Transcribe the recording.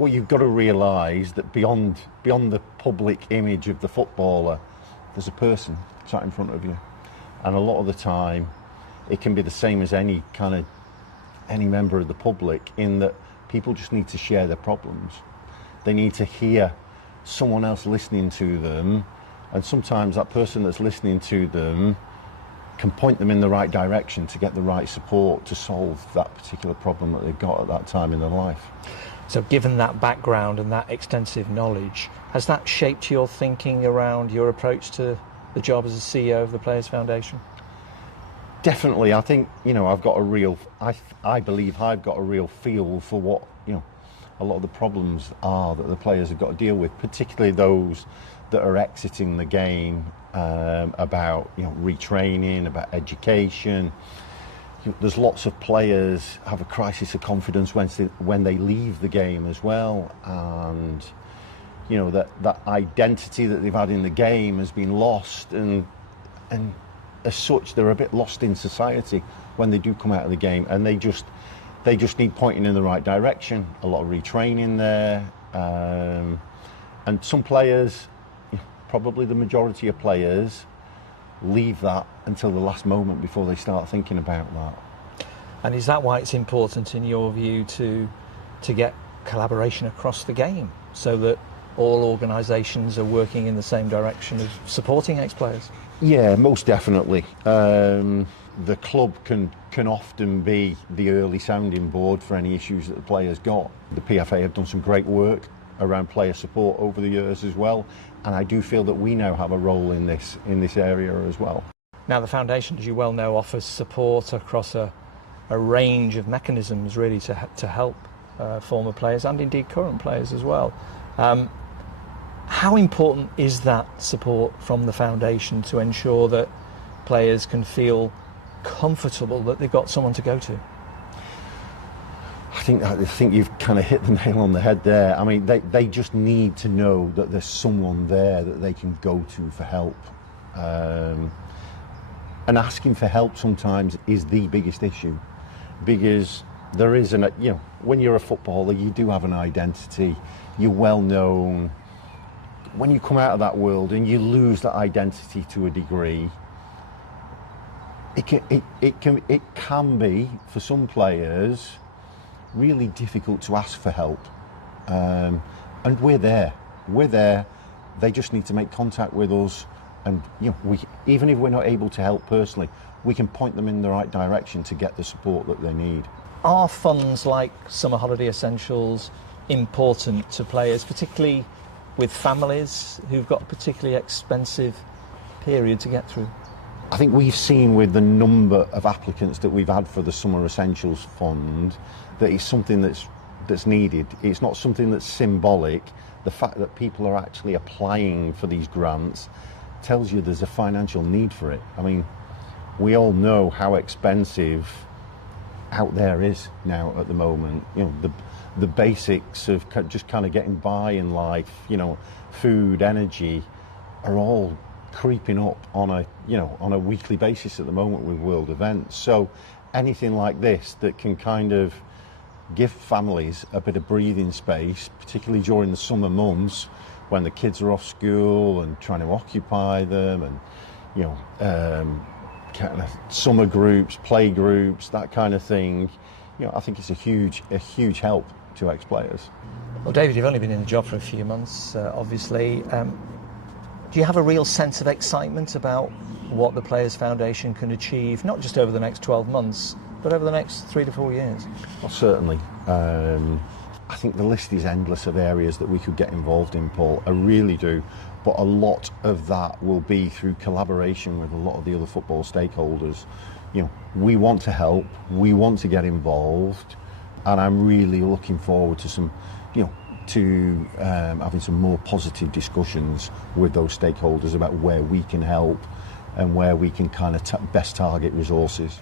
what you've got to realise that beyond the public image of the footballer, there's a person sat in front of you, and a lot of the time it can be the same as any member of the public, in that people just need to share their problems. They need to hear someone else listening to them, and sometimes that person that's listening to them can point them in the right direction to get the right support to solve that particular problem that they've got at that time in their life. So given that background and that extensive knowledge, has that shaped your thinking around your approach to the job as a CEO of the Players Foundation? Definitely. I think, I've got I believe I've got a real feel for what, a lot of the problems are that the players have got to deal with, particularly those that are exiting the game, about, retraining, about education. There's lots of players have a crisis of confidence when they leave the game as well, and that identity that they've had in the game has been lost, and as such they're a bit lost in society when they do come out of the game, and they just need pointing in the right direction. A lot of retraining there, and some players, probably the majority of players, leave that until the last moment before they start thinking about that. And is that why it's important, in your view, to get collaboration across the game, so that all organisations are working in the same direction of supporting ex-players? Yeah, most definitely. The club can often be the early sounding board for any issues that the players got. The PFA have done some great work around player support over the years as well, and I do feel that we now have a role in this area as well. Now, the foundation, as you well know, offers support across a range of mechanisms, really, to help former players and indeed current players as well. How important is that support from the foundation to ensure that players can feel comfortable that they've got someone to go to? I think you've kind of hit the nail on the head there. I mean, they just need to know that there's someone there that they can go to for help. And asking for help sometimes is the biggest issue, because there is when you're a footballer, you do have an identity. You're well known. When you come out of that world and you lose that identity to a degree, it can be, for some players, really difficult to ask for help, and we're there. They just need to make contact with us, and even if we're not able to help personally, we can point them in the right direction to get the support that they need. Are funds like Summer Holiday Essentials important to players, particularly with families who've got a particularly expensive period to get through? I think we've seen with the number of applicants that we've had for the Summer Essentials Fund that it's something that's needed. It's not something that's symbolic. The fact that people are actually applying for these grants tells you there's a financial need for it. I mean, we all know how expensive out there is now at the moment. The basics of just kind of getting by in life, food, energy, are all creeping up on a weekly basis at the moment with world events. So anything like this that can kind of give families a bit of breathing space, particularly during the summer months when the kids are off school and trying to occupy them, and kind of summer groups, play groups, that kind of thing. I think it's a huge help to ex-players. Well, David, you've only been in the job for a few months, obviously. Do you have a real sense of excitement about what the Players Foundation can achieve, not just over the next 12 months, but over the next 3 to 4 years? Well, certainly. I think the list is endless of areas that we could get involved in, Paul. I really do. But a lot of that will be through collaboration with a lot of the other football stakeholders. We want to help, we want to get involved, and I'm really looking forward to having some more positive discussions with those stakeholders about where we can help and where we can kind of best target resources.